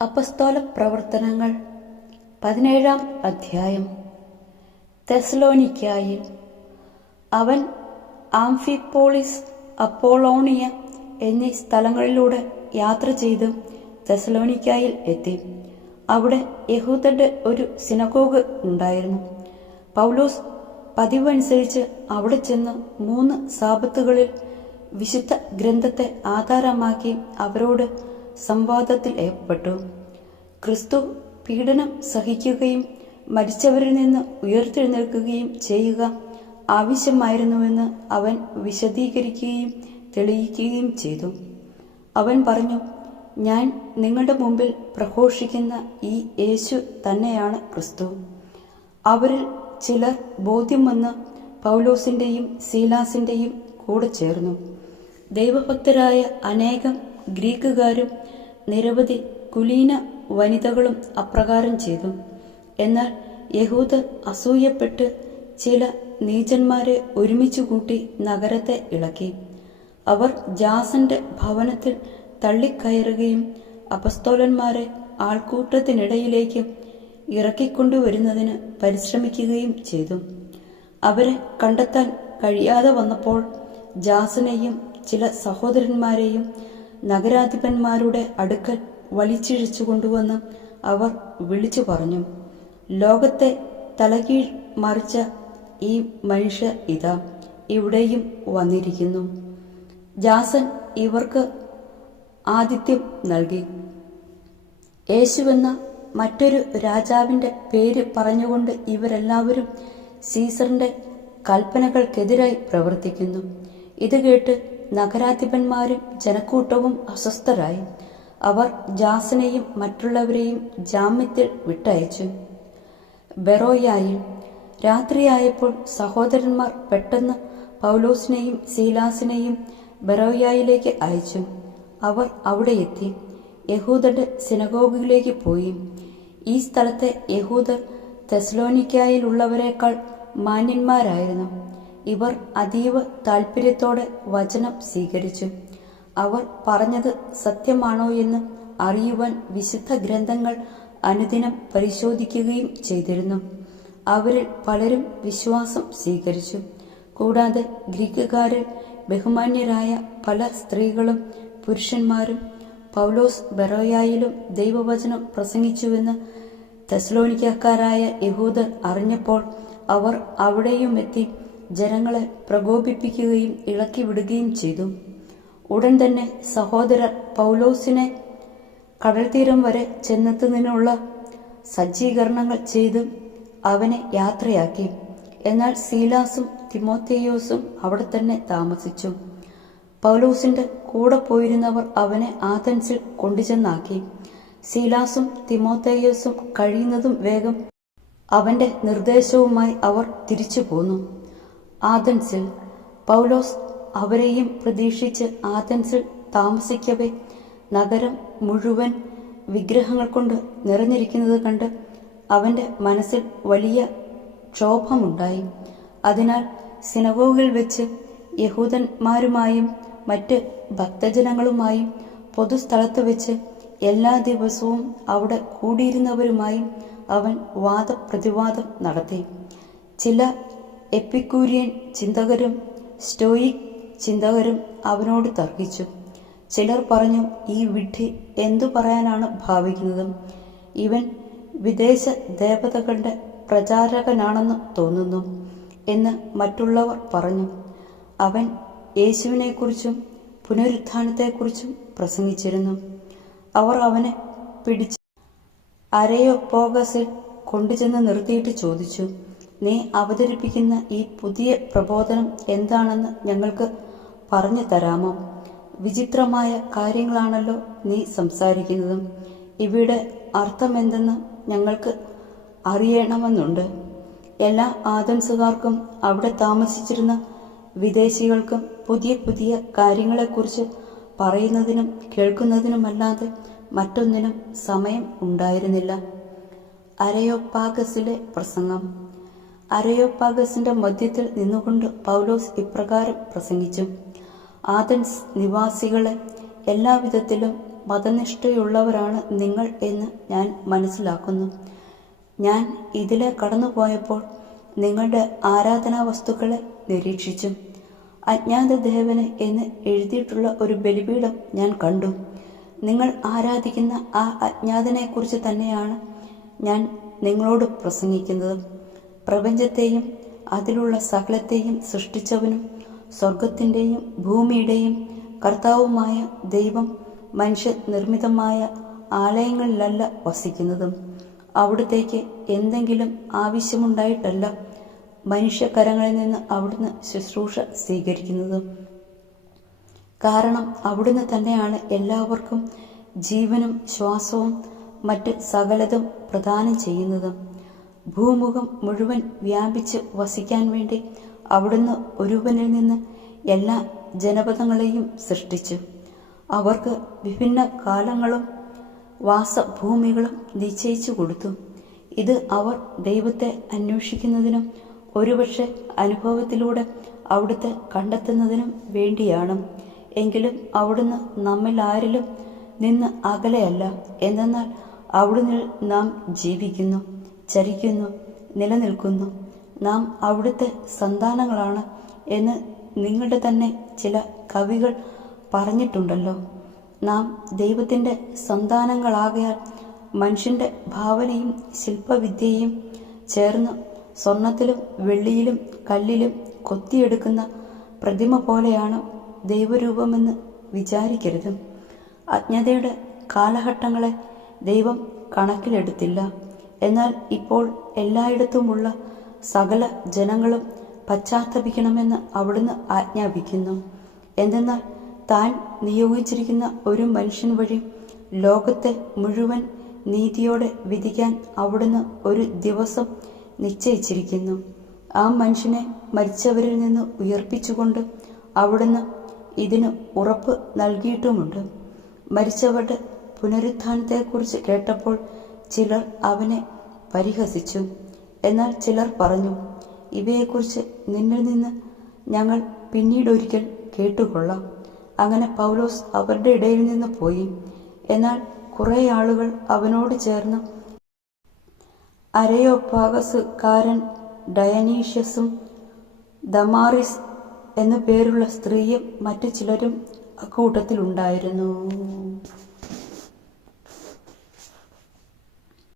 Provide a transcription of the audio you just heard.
അപ്പസ്തോല പ്രവർത്തനങ്ങൾ 17-ാം അധ്യായം. തെസ്സലോനിക്കായിൽ അവൻ ആംഫിപോളിസ്, അപ്പോളോണിയ എന്നീ സ്ഥലങ്ങളിലൂടെ യാത്ര ചെയ്ത് തെസ്സലോനിക്കായിൽ എത്തി. അവിടെ യഹൂദരുടെ ഒരു സിനഗോഗ് ഉണ്ടായിരുന്നു. പൗലോസ് പതിവനുസരിച്ച് അവിടെ ചെന്ന് 3 സാബത്തുകളിൽ വിശുദ്ധ ഗ്രന്ഥത്തെ ആധാരമാക്കി അവരോട് സംവാദത്തിൽ ഏർപ്പെട്ടു. ക്രിസ്തു പീഡനം സഹിക്കുകയും മരിച്ചവരിൽ നിന്ന് ഉയർത്തെഴുന്നേൽക്കുകയും ചെയ്യുക ആവശ്യമായിരുന്നുവെന്ന് അവൻ വിശദീകരിക്കുകയും തെളിയിക്കുകയും ചെയ്തു. അവൻ പറഞ്ഞു, ഞാൻ നിങ്ങളുടെ മുമ്പിൽ പ്രഘോഷിക്കുന്ന ഈ യേശു തന്നെയാണ് ക്രിസ്തു. അവരിൽ ചിലർ ബോധ്യം വന്ന് പൗലോസിന്റെയും സീലാസിന്റെയും കൂടെ ചേർന്നു. ദൈവഭക്തരായ അനേകം ഗ്രീക്കുകാരും നിരവധി കുലീന വനിതകളും അപ്രകാരം ചെയ്തു. എന്നാൽ യഹൂദർ അസൂയപ്പെട്ട് ചില നീചന്മാരെ ഒരുമിച്ചു കൂട്ടി നഗരത്തെ ഇളക്കി. അവർ ജാസന്റെ ഭവനത്തിൽ തള്ളിക്കയറുകയും അപ്പസ്തോലന്മാരെ ആൾക്കൂട്ടത്തിനിടയിലേക്ക് ഇറക്കിക്കൊണ്ടുവരുന്നതിന് പരിശ്രമിക്കുകയും ചെയ്തു. അവരെ കണ്ടെത്താൻ കഴിയാതെ വന്നപ്പോൾ ജാസനെയും ചില സഹോദരന്മാരെയും നഗരാധിപന്മാരുടെ അടുക്കൽ വലിച്ചിഴച്ചു കൊണ്ടുവന്ന് അവർ വിളിച്ചു പറഞ്ഞു, ലോകത്തെ തലകീഴ് മറിച്ച ഈ മനുഷ്യർ ഇതാ ഇവിടെയും വന്നിരിക്കുന്നു. ജാസൻ ഇവർക്ക് ആതിഥ്യം നൽകി. യേശുവെന്ന മറ്റൊരു രാജാവിന്റെ പേര് പറഞ്ഞുകൊണ്ട് ഇവരെല്ലാവരും സീസറിന്റെ കൽപ്പനകൾക്കെതിരായി പ്രവർത്തിക്കുന്നു. ഇത് കേട്ട് നഗരാധിപന്മാരും ജനക്കൂട്ടവും അസ്വസ്ഥരായി. അവർ ജാസനെയും മറ്റുള്ളവരെയും ജാമ്യത്തിൽ വിട്ടയച്ചു. ബെറോയായിൽ രാത്രിയായപ്പോൾ സഹോദരന്മാർ പെട്ടെന്ന് പൗലോസിനെയും സീലാസിനെയും ബെറോയായിലേക്ക് അയച്ചു. അവർ അവിടെ എത്തി യഹൂദരുടെ സിനഗോഗിലേക്ക് പോയി. ഈ സ്ഥലത്തെ യഹൂദർ തെസ്സലോനിക്കായിലുള്ളവരെക്കാൾ മാന്യന്മാരായിരുന്നു. ഇവർ അതീവ താൽപര്യത്തോടെ വചനം സ്വീകരിച്ചു. അവർ പറഞ്ഞത് സത്യമാണോ എന്ന് അറിയുവാൻ വിശുദ്ധ ഗ്രന്ഥങ്ങൾ അനുദിനം പരിശോധിക്കുകയും ചെയ്തിരുന്നു. അവരിൽ പലരും വിശ്വാസം സ്വീകരിച്ചു. കൂടാതെ ഗ്രീക്കുകാരിൽ ബഹുമാന്യരായ പല സ്ത്രീകളും പുരുഷന്മാരും പൗലോസ് ബെറോയായിലും ദൈവവചനം പ്രസംഗിച്ചുവെന്ന് തെസ്സലോനിക്കക്കാരായ യഹൂദർ അറിഞ്ഞപ്പോൾ അവർ അവിടെയും എത്തി ജനങ്ങളെ പ്രകോപിപ്പിക്കുകയും ഇളക്കി വിടുകയും ചെയ്തു. ഉടൻ തന്നെ സഹോദരർ പൗലോസിനെ കടൽത്തീരം വരെ ചെന്നെത്തുന്നതിനുള്ള സജ്ജീകരണങ്ങൾ ചെയ്ത് അവനെ യാത്രയാക്കി. എന്നാൽ സീലാസും തിമോത്തേയോസും അവിടെ തന്നെ താമസിച്ചു. പൗലോസിന്റെ കൂടെ പോയിരുന്നവർ അവനെ ആഥൻസിൽ കൊണ്ടുചെന്നാക്കി. സീലാസും തിമോത്തേയോസും കഴിയുന്നതും വേഗം അവന്റെ നിർദ്ദേശവുമായി അവർ തിരിച്ചു പോന്നു. ആഥൻസിൽ പൗലോസ് അവരെയും പ്രതീക്ഷിച്ച് ആഥൻസിൽ താമസിക്കവേ നഗരം മുഴുവൻ വിഗ്രഹങ്ങൾ കൊണ്ട് നിറഞ്ഞിരിക്കുന്നത് കണ്ട് അവന്റെ മനസ്സിൽ വലിയ ക്ഷോഭമുണ്ടായി. അതിനാൽ സിനഗോഗിൽ വെച്ച് യഹൂദന്മാരുമായും മറ്റ് ഭക്തജനങ്ങളുമായും പൊതുസ്ഥലത്ത് വെച്ച് എല്ലാ ദിവസവും അവിടെ കൂടിയിരുന്നവരുമായും അവൻ വാദപ്രതിവാദം നടത്തി. ചില എപ്പിക്കൂരിയൻ ചിന്തകരും സ്റ്റോയിക് ചിന്തകരും അവനോട് തർക്കിച്ചു. ചിലർ പറഞ്ഞു, ഈ വിഡ്ഢി എന്തു പറയാനാണ് ഭാവിക്കുന്നത്? ഇവൻ വിദേശ ദേവതകളുടെ പ്രചാരകനാണെന്ന് തോന്നുന്നു എന്ന് മറ്റുള്ളവർ പറഞ്ഞു. അവൻ യേശുവിനെക്കുറിച്ചും പുനരുത്ഥാനത്തെക്കുറിച്ചും പ്രസംഗിച്ചിരുന്നു. അവർ അവനെ പിടിച്ച് അരയോപോഗസിൽ കൊണ്ടുചെന്ന് നിർത്തിയിട്ട് ചോദിച്ചു, നീ അവതരിപ്പിക്കുന്ന ഈ പുതിയ പ്രബോധനം എന്താണെന്ന് ഞങ്ങൾക്ക് പറഞ്ഞു തരാമോ? വിചിത്രമായ കാര്യങ്ങളാണല്ലോ നീ സംസാരിക്കുന്നത്. ഇവയുടെ അർത്ഥമെന്തെന്ന് ഞങ്ങൾക്ക് അറിയണമെന്നുണ്ട്. എല്ലാ ആഥൻസുകാർക്കും അവിടെ താമസിച്ചിരുന്ന വിദേശികൾക്കും പുതിയ പുതിയ കാര്യങ്ങളെക്കുറിച്ച് പറയുന്നതിനും കേൾക്കുന്നതിനുമല്ലാതെ മറ്റൊന്നിനും സമയം ഉണ്ടായിരുന്നില്ല. അരയോപ്പാഗസിലെ പ്രസംഗം. അരയോപ്പാഗസിന്റെ മധ്യത്തിൽ നിന്നുകൊണ്ട് പൗലോസ് ഇപ്രകാരം പ്രസംഗിച്ചു: ആഥൻസ് നിവാസികളെ, എല്ലാവിധത്തിലും മതനിഷ്ഠയുള്ളവരാണ് നിങ്ങൾ എന്ന് ഞാൻ മനസ്സിലാക്കുന്നു. ഞാൻ ഇതിലെ കടന്നുപോയപ്പോൾ നിങ്ങളുടെ ആരാധനാ വസ്തുക്കളെ നിരീക്ഷിച്ചു. അജ്ഞാത ദേവന് എന്ന് എഴുതിയിട്ടുള്ള ഒരു ബലിപീഠം ഞാൻ കണ്ടു. നിങ്ങൾ ആരാധിക്കുന്ന ആ അജ്ഞാതനെക്കുറിച്ച് തന്നെയാണ് ഞാൻ നിങ്ങളോട് പ്രസംഗിക്കുന്നത്. പ്രപഞ്ചത്തെയും അതിലുള്ള സകലത്തെയും സൃഷ്ടിച്ചവനും സ്വർഗത്തിൻ്റെയും ഭൂമിയുടെയും കർത്താവുമായ ദൈവം മനുഷ്യ നിർമ്മിതമായ ആലയങ്ങളിലല്ല വസിക്കുന്നതും അവിടത്തേക്ക് എന്തെങ്കിലും ആവശ്യമുണ്ടായിട്ടല്ല മനുഷ്യകരങ്ങളിൽ നിന്ന് അവിടുന്ന് ശുശ്രൂഷ സ്വീകരിക്കുന്നതും. കാരണം അവിടുന്ന് തന്നെയാണ് എല്ലാവർക്കും ജീവനും ശ്വാസവും മറ്റ് സകലതും പ്രദാനം ചെയ്യുന്നതും. ഭൂമുഖം മുഴുവൻ വ്യാപിച്ച് വസിക്കാൻ വേണ്ടി അവിടുന്ന് ഒരുവനിൽ നിന്ന് എല്ലാ ജനപദങ്ങളെയും സൃഷ്ടിച്ചു. അവർക്ക് വിഭിന്ന കാലങ്ങളും വാസഭൂമികളും നിശ്ചയിച്ചു കൊടുത്തു. ഇത് അവർ ദൈവത്തെ അന്വേഷിക്കുന്നതിനും ഒരുപക്ഷെ അനുഭവത്തിലൂടെ അവിടുത്തെ കണ്ടെത്തുന്നതിനും വേണ്ടിയാണ്. എങ്കിലും അവിടുന്ന് നമ്മിൽ ആരിലും നിന്ന് അകലെയല്ല. എന്തെന്നാൽ അവിടുന്ന് നാം ജീവിക്കുന്നു, ചരിക്കുന്നു, നിലനിൽക്കുന്നു. നാം അവിടുത്തെ സന്താനങ്ങളാണ് എന്ന് നിങ്ങളുടെ തന്നെ ചില കവികൾ പറഞ്ഞിട്ടുണ്ടല്ലോ. നാം ദൈവത്തിൻ്റെ സന്താനങ്ങളാകയാൽ മനുഷ്യൻ്റെ ഭാവനയും ശില്പവിദ്യയും ചേർന്ന് സ്വർണത്തിലും വെള്ളിയിലും കല്ലിലും കൊത്തിയെടുക്കുന്ന പ്രതിമ പോലെയാണ് ദൈവരൂപമെന്ന് വിചാരിക്കരുത്. അജ്ഞതയുടെ കാലഘട്ടങ്ങളെ ദൈവം കണക്കിലെടുത്തില്ല. എന്നാൽ ഇപ്പോൾ എല്ലായിടത്തുമുള്ള സകല ജനങ്ങളും പശ്ചാത്തപിക്കണമെന്ന് അവിടുന്ന് ആജ്ഞാപിക്കുന്നു. എന്തെന്നാൽ താൻ നിയോഗിച്ചിരിക്കുന്ന ഒരു മനുഷ്യൻ വഴി ലോകത്തെ മുഴുവൻ നീതിയോടെ വിധിക്കാൻ അവിടുന്ന് ഒരു ദിവസം നിശ്ചയിച്ചിരിക്കുന്നു. ആ മനുഷ്യനെ മരിച്ചവരിൽ നിന്ന് ഉയർപ്പിച്ചുകൊണ്ട് അവിടുന്ന് ഇതിന് ഉറപ്പ് നൽകിയിട്ടുമുണ്ട്. മരിച്ചവരുടെ പുനരുത്ഥാനത്തെക്കുറിച്ച് കേട്ടപ്പോൾ ചിലർ അവനെ പരിഹസിച്ചു. എന്നാൽ ചിലർ പറഞ്ഞു, ഇവയെക്കുറിച്ച് നിന്നിൽ നിന്ന് ഞങ്ങൾ പിന്നീടൊരിക്കൽ കേട്ടുകൊള്ളാം. അങ്ങനെ പൗലോസ് അവരുടെ ഇടയിൽ നിന്ന് പോയി. എന്നാൽ കുറേ ആളുകൾ അവനോട് ചേർന്ന് അരയോപ്പാഗസുകാരൻ ഡയനീഷ്യസും ദമാറിസ് എന്നു പേരുള്ള സ്ത്രീയും മറ്റു ചിലരും അക്കൂട്ടത്തിലുണ്ടായിരുന്നു.